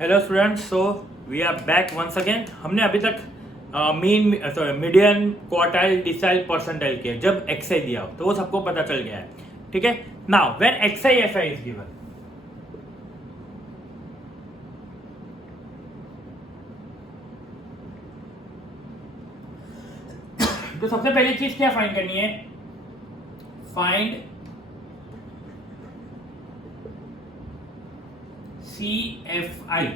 Hello students, so we are back once again. हमने अभी तक मीडियन, क्वार्टाइल, डिसाइल, परसेंटाइल किया। जब एक्सआई दिया हो तो वो सबको पता चल गया है, ठीक है। Now when XI FI is given, तो सबसे पहली चीज क्या फाइंड करनी है? Find CFI।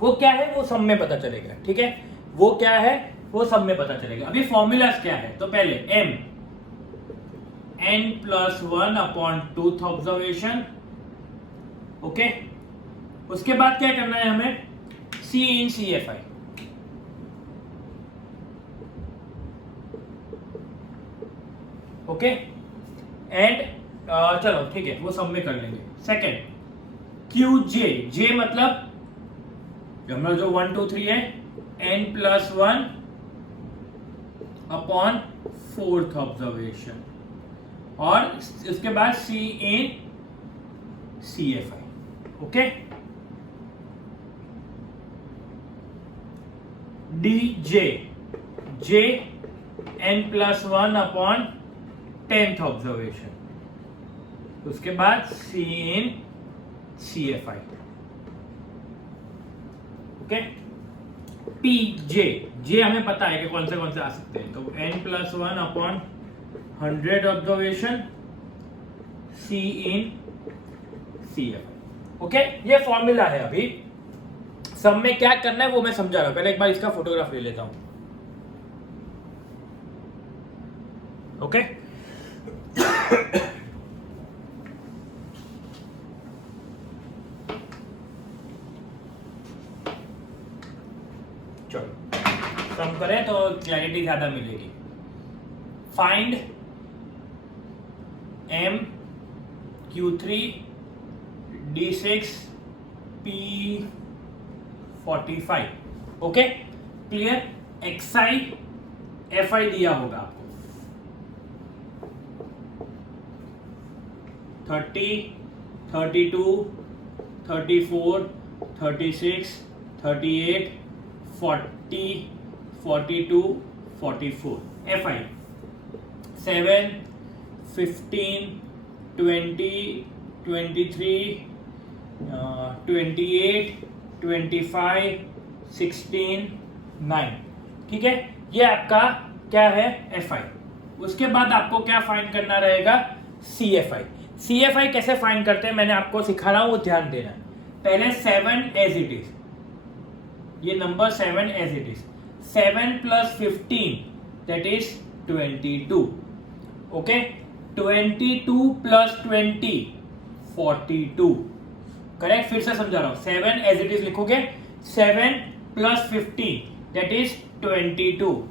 वो क्या है वो सब में पता चलेगा, ठीक है। वो क्या है वो सब में पता चलेगा। अभी फॉर्मूलाज क्या है? तो पहले m n+1 upon 2th observation, okay. उसके बाद क्या करना है हमें? C in CFI, okay. And चलो ठीक है, वो सब में कर लेंगे। सेकेंड QJ, J मतलब हमारा जो 1 2 3 है, n+1 अपॉन 4th ऑब्जर्वेशन, और उसके बाद C इन CFI, okay. DJ, J n+1 upon 10th observation, उसके बाद C इन CFI, ओके। PJ, J हमें पता है कि कौन से आ सकते हैं, तो n+1 अपॉन 100 ऑब्जर्वेशन, C इन CFI, ओके। ये फॉर्मूला है। अभी सब में क्या करना है वो मैं समझा रहा हूं। पहले एक बार इसका फोटोग्राफ ले लेता हूं, ओके। चलो सम करें तो क्लैरिटी ज्यादा मिलेगी। Find M Q3 D6 P45, okay. Clear? XI FI दिया होगा आपको 30, 32, 34, 36, 38, 40, 42, 44। FI 7, 15, 20, 23, 28, 25, 16, 9, ठीक है। ये आपका क्या है? FI। उसके बाद आपको क्या फाइंड करना रहेगा? CFI। CFI कैसे फाइंड करते हैं मैंने आपको सिखा रहा हूं, वो ध्यान देना। पहले 7 एज इट इज, ये number 7 as it is, 7 + 15 that is 22, okay. 22 + 20 42, correct. फिर से समझा रहा हूं, 7 एज इट इज लिखोगे, 7 + 15 that is 22,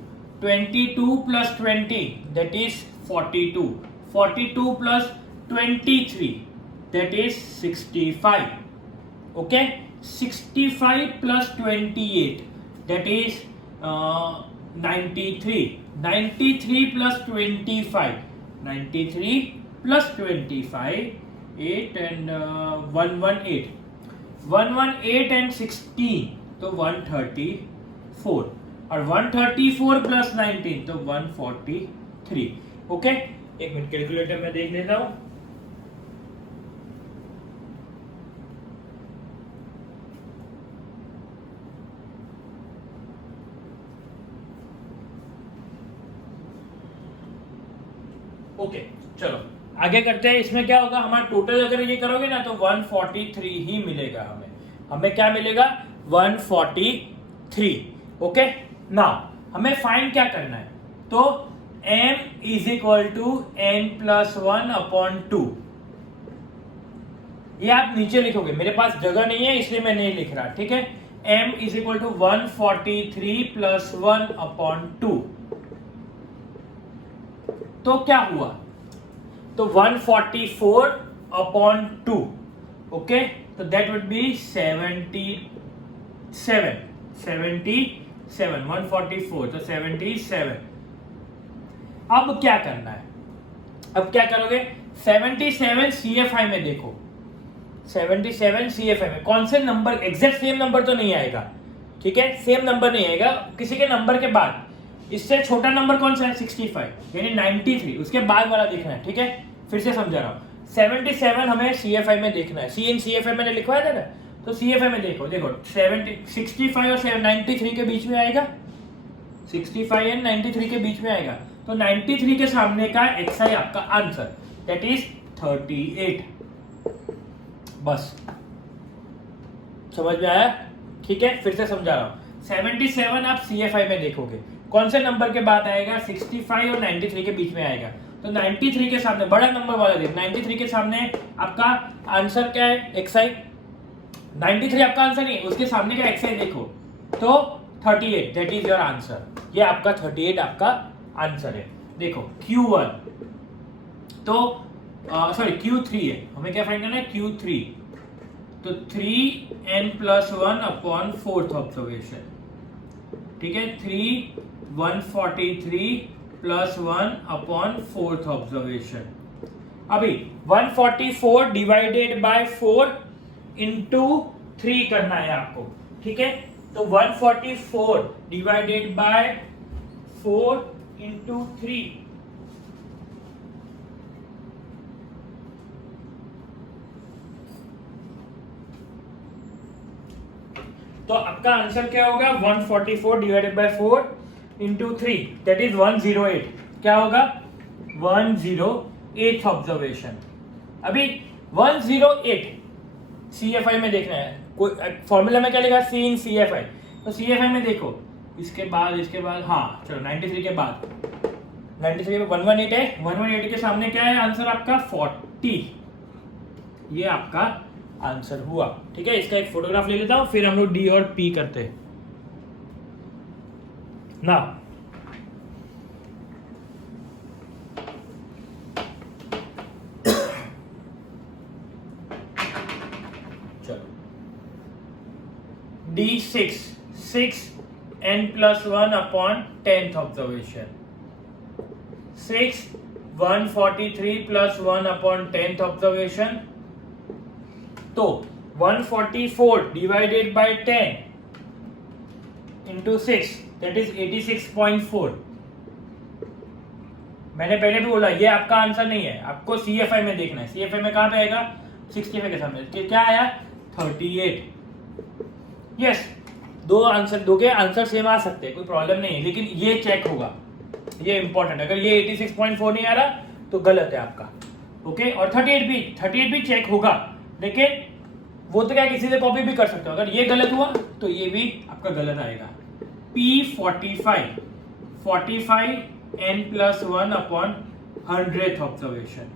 22 + 20 that is 42, 42 + 23 that is 65, okay. 65 + 28 that is 93, 93 + 25, 93 + 25 8 and 118, 118 and 16 तो 134, और 134 + 19 तो 143, ओके। एक मिनट कैलकुलेटर में देख लेता हूं। ओके चलो आगे करते हैं। इसमें क्या होगा? हमारा टोटल अगर ये करोगे ना तो 143 ही मिलेगा। हमें क्या मिलेगा? 143, ओके। नाउ हमें फाइंड क्या करना है? तो m = n+1 अपॉन 2, ये आप नीचे लिखोगे, मेरे पास जगह नहीं है इसलिए मैं नहीं लिख रहा, ठीक है। m = 143 + 1 अपॉन 2, तो क्या हुआ? तो 144 अपॉन 2, ओके। तो दैट वुड बी 77, 144 तो 77। अब क्या करना है? अब क्या करोगे? 77 CFI में देखो, 77 CFI में कौन से नंबर, एग्जैक्ट सेम नंबर तो नहीं आएगा, ठीक है, सेम नंबर नहीं आएगा, किसी के नंबर के बाद इससे छोटा नंबर कौन सा है 65 यानी 93, उसके बाद वाला देखना है, ठीक है। फिर से समझा रहा हूँ, 77 हमें CFI में देखना है, CFI मैंने लिखवाया था ना, तो CFI में देखो 65 और 93 के बीच में आएगा, 65 एंड 93 के बीच में आएगा, तो 93 के सामने का XI आपका आंसर, दैट इज 38। बस समझ में आया, ठीक है। फिर से समझा रहा हूँ, 77 आप CFI में देखोगे कौन से नंबर के बाद आएगा, 65 और 93 के बीच में आएगा, तो 93 के सामने बड़ा नंबर वाला देख, 93 के सामने आपका आंसर क्या है XI, 93 आपका आंसर नहीं, उसके सामने का XI देखो तो 38, दैट इज योर आंसर, ये आपका 38 आपका आंसर है। देखो Q1 तो सॉरी Q3 है, हमें क्या फाइंड करना है Q3, तो 3n+1 अपॉन 4th ऑब्जर्वेशन, ठीक है, 143 + 1 अपॉन 4th ऑब्जर्वेशन। अभी 144 डिवाइडेड बाय 4 इंटू 3 करना है आपको, ठीक है, तो 144 डिवाइडेड बाय 4 इंटू 3, तो आपका आंसर क्या होगा, 144 divided by 4 into 3, that is 108, क्या होगा 108 ऑब्जर्वेशन। अभी 108 CFI में देखना है, कोई फॉर्मूला में क्या लिखा, C इन CFI, तो CFI में देखो इसके बाद हाँ चलो 93 के बाद, 93 में 118 है, 118 के सामने क्या है आंसर आपका 40, ये आपका आंसर हुआ, ठीक है। इसका एक फोटोग्राफ ले लेता हूं, फिर हम लोग D और P करते हैं ना। चलो D6 6n+1 upon 10th observation, 6 143 + 1 upon 10th observation, तो 144 divided by 10 into 6, that is 86.4। मैंने पहले भी बोला ये आपका आंसर नहीं है, आपको CFI में देखना है, CFI में कहां पे आएगा 65 के सामने क्या आया 38। यस, दो के आंसर सेम आ सकते हैं, कोई प्रॉब्लम नहीं है, लेकिन ये चेक होगा, ये इंपॉर्टेंट, अगर ये 86.4 नहीं आ रहा तो गलत है आपका, ओके। और 38 भी चेक होगा, लेकिन वो तो क्या किसी से कॉपी भी कर सकते हो, अगर ये गलत हुआ तो ये भी आपका गलत आएगा। P45 n+1 upon 100th observation,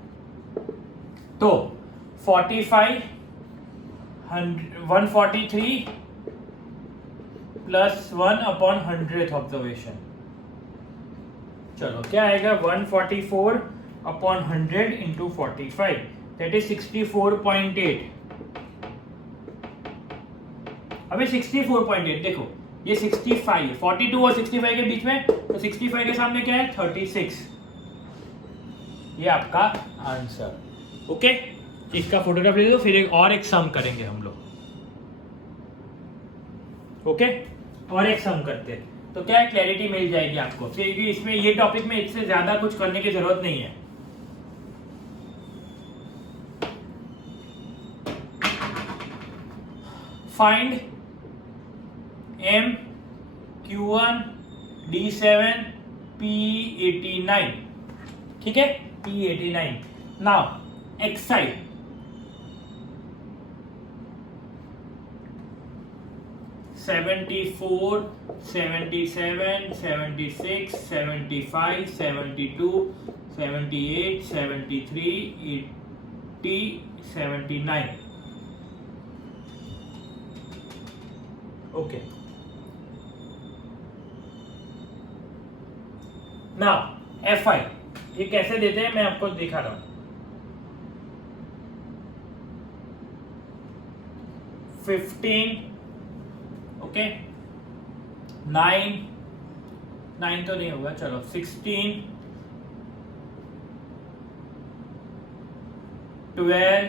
तो 45 143 + 1 अपॉन 100th ऑब्जर्वेशन, चलो क्या आएगा 144 अपॉन 100 इंटू 45, दैट इज 64.8। अभी 64.8 देखो, ये 65 है, 42 और 65 के बीच में, तो 65 के सामने क्या है 36, ये आपका आंसर, ओके। इसका फोटोग्राफ ले लो, फिर एक सम करेंगे हम लोग, ओके, और एक सम करते हैं, तो क्या क्लैरिटी मिल जाएगी आपको, क्योंकि इसमें ये टॉपिक में इससे ज्यादा कुछ करने की जरूरत नहीं है। Find M Q1 D7 P89, ठीक है, P89। Now XI, $74 $77 $76 $75 $72 $78 $73 $80 $79, okay. Now FI ये कैसे देते हैं मैं आपको दिखा रहा हूं। 15, ओके, 9 तो नहीं होगा, चलो 16 12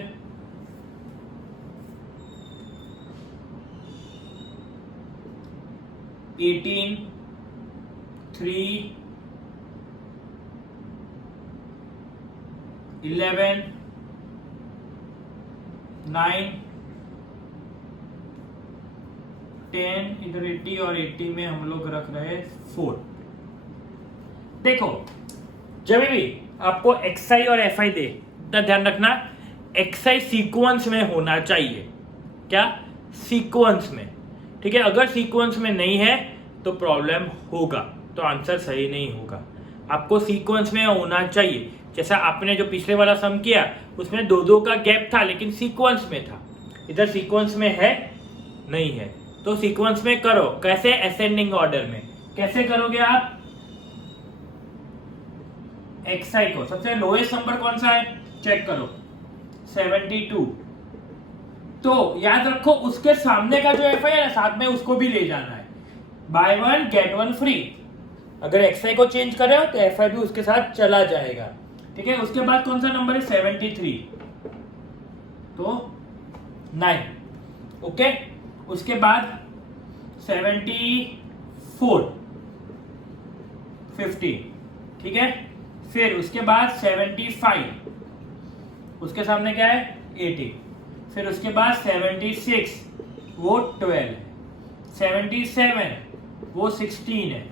18, 3, 11, 9, 10, इधर 80 और 80 में हम लोग रख रहे 4। देखो जब भी आपको एक्सआई और एफआई दे तो ध्यान रखना एक्सआई सीक्वेंस में होना चाहिए। क्या? सीक्वेंस में। ठीक है, अगर सीक्वेंस में नहीं है तो प्रॉब्लम होगा, तो आंसर सही नहीं होगा। आपको सीक्वेंस में होना चाहिए। जैसा आपने जो पिछले वाला सम किया उसमें 2-2 का गैप था लेकिन सीक्वेंस में था, इधर सीक्वेंस में है नहीं है, तो सीक्वेंस में करो। कैसे? असेंडिंग ऑर्डर में। कैसे करोगे आप? एक्सआई को सबसे लोएस्ट नंबर कौन सा है चेक करो, 72। तो याद रखो उसके सामने का जो एफ आई है साथ में उसको भी ले जाना है, बाय 1 गेट 1 फ्री। अगर एक्सआई को चेंज कर रहे हो तो एफ आई भी उसके साथ चला जाएगा। ठीक है, उसके बाद कौन सा नंबर है? 73, तो 9। ओके, उसके बाद 74, 50। ठीक है, फिर उसके बाद 75, उसके सामने क्या है? 80। फिर उसके बाद 76, वो 12, 77 वो 16 है,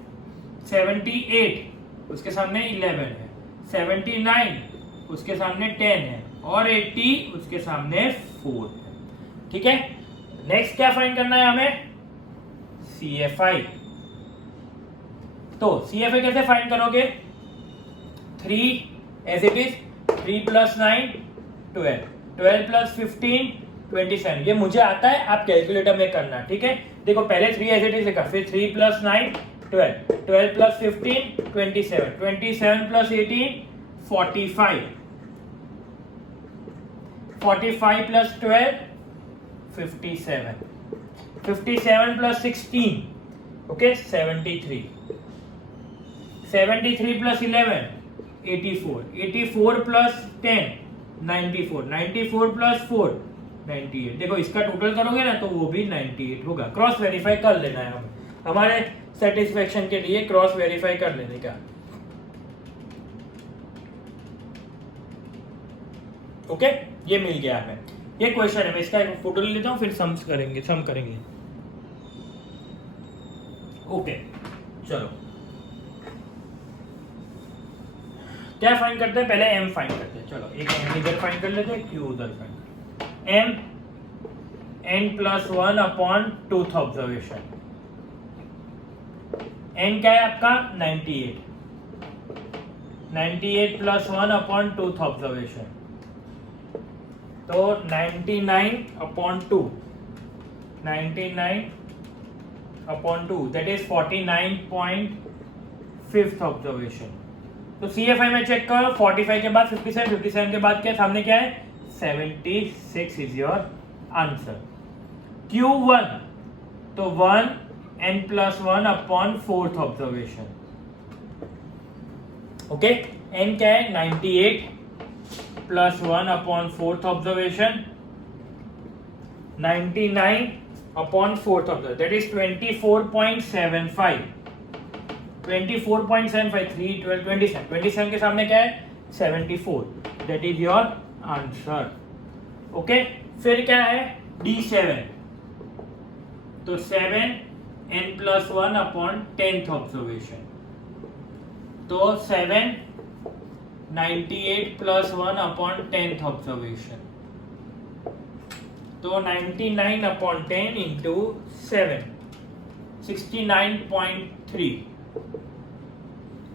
78 उसके सामने 11 है, 79 उसके सामने 10 है और 80 उसके सामने 4 है। ठीक है, नेक्स्ट क्या फाइंड करना है हमें? CFI। तो CFI कैसे फाइंड करोगे? 3 एज इट इज, 3 + 9 12, 12 + 15 27। ये मुझे आता है, आप कैलकुलेटर में करना। ठीक है, देखो पहले 3 एज इट इज लिखा, फिर 3 + 9 12, 12 + 15 27, 27 + 18 45, 45 + 12 57, 57 + 16 ओके 73, 73 + 11 84, 84 + 10 94, 94 + 4 98। देखो इसका टोटल करोगे ना तो वो भी 98 होगा। क्रॉस वेरीफाई कर लेना है, हम हमारे सेटिस्फेक्शन के लिए क्रॉस वेरीफाई कर लेने का। ओके, ये मिल गया हमें। ये क्वेश्चन है, मैं इसका एक फोटो ले लेता हूं फिर सम करेंगे। ओके चलो, क्या फाइंड करते हैं? पहले m फाइंड करते हैं। चलो एक m इधर फाइंड कर लेते हैं, q उधर फाइंड करते हैं। m n + 1 upon 2th observation. n क्या है आपका? 98, 98 + 1 अपॉन 2th ऑब्जर्वेशन, तो 99/2, 99/2 दैट इज 49.5th ऑब्जर्वेशन। तो CFI में चेक करो, 45 के बाद 57, 57 के बाद क्या सामने क्या है? 76 इज योर आंसर। Q1 तो 1 n + 1 upon 4th observation. Okay, n क्या है? 98 + 1 upon 4th observation, 99 upon 4th observation that is 24.75, 24.75, 3 12 27, 27 के सामने क्या है? 74, that is your answer. Okay, फिर क्या है? D7, तो 7 n + 1 अपॉन 10th ऑब्जर्वेशन, तो 7 98 + 1 अपॉन 10th ऑब्जर्वेशन, तो 99/10 इंटू 7 69.3,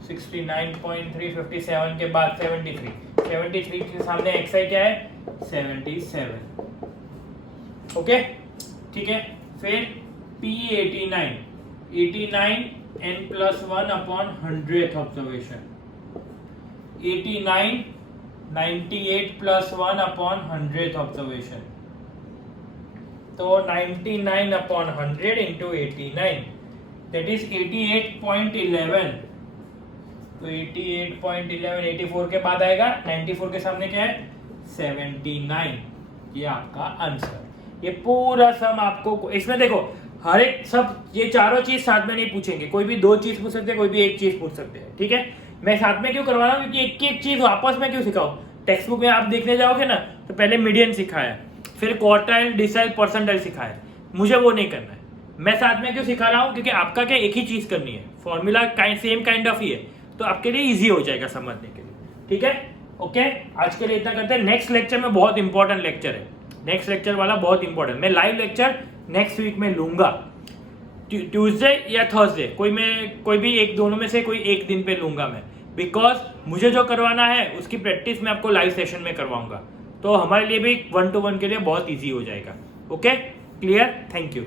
69.3, 57 के बाद 73, 73 के सामने एक्सआई क्या है? 77। ओके ठीक है, फिर P89, 89 n + 1 upon 100th observation, 89 98 + 1 upon 100th observation, तो 99/100 इंटू 89 दैट इज 88.11, तो 88.11 84 के बाद आएगा, 94 के सामने क्या है? 79। ये आपका आंसर। ये पूरा सम आपको इसमें देखो हर एक सब ये चारों चीज साथ में नहीं पूछेंगे, कोई भी 2 चीज पूछ सकते हैं, कोई भी 1 चीज पूछ सकते हैं, ठीक है। मैं साथ में क्यों करवा रहा हूँ, क्योंकि एक चीज आपस में क्यों सिखाऊं। टेक्स्ट बुक में आप देखने जाओगे ना तो पहले मीडियन सिखाया, फिर क्वार्टाइल, डिसाइल, परसेंटाइल सिखाया, मुझे वो नहीं करना है। मैं साथ में क्यों सिखा रहा हूँ, क्योंकि आपका क्या एक ही चीज करनी है, फॉर्मूला सेम काइंड ऑफ ही है, तो आपके लिए इजी हो जाएगा समझने के लिए, ठीक है। ओके, आज के लिए इतना करते हैं। नेक्स्ट लेक्चर में बहुत इंपॉर्टेंट लेक्चर है, नेक्स्ट लेक्चर वाला बहुत इंपॉर्टेंट, मैं लाइव लेक्चर नेक्स्ट वीक में लूंगा, ट्यूसडे या थर्सडे, कोई भी एक दोनों में से कोई एक दिन पे लूंगा मैं, बिकॉज मुझे जो करवाना है उसकी प्रैक्टिस मैं आपको लाइव सेशन में करवाऊंगा, तो हमारे लिए भी 1-to-1 के लिए बहुत ईजी हो जाएगा। Okay, clear, thank you.